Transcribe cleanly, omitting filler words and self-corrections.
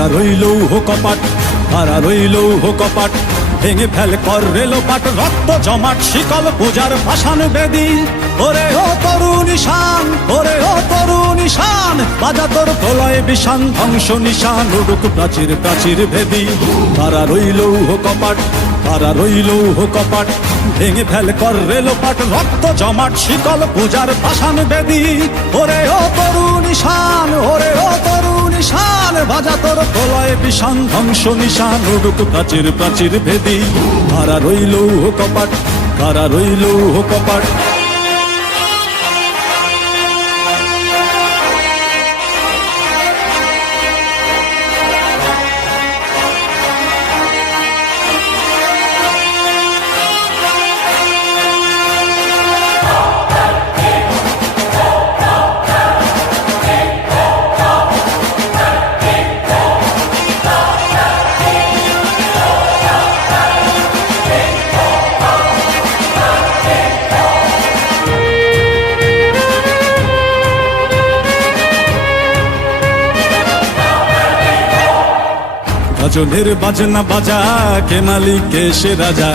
তারা রইল কপাট, তারা রইল কপাট, ভেঙে ফেল কর রেলোপাট, রক্ত জমাট শিকল পূজার পাষাণ বেদী। ওরে ও তরুণ ঈশান, ওরে ও তরুণ ঈশান, বাজা তোর প্রলয় বিষান, ধ্বংস নিশান উড়ুক প্রাচীর প্রাচীর ভেদী। তারা রইল কপাট, তারা রইল কপাট, ভেঙে ফেল কর রেলোপাট, রক্ত জমাট শিকল পূজার পাষাণ বেদী। ওরে ও তরুণ ঈশান, ওরে ও তরুণ ঈশান, বাজা তোর প্রলয় বিষান, ধ্বংস নিশান উড়ুক প্রাচীর প্রাচীর ভেদী। তারা রইল কপাট, তারা রইল কপাট। গজলের বাজনা বাজা, কে মালিক কে সে রাজা,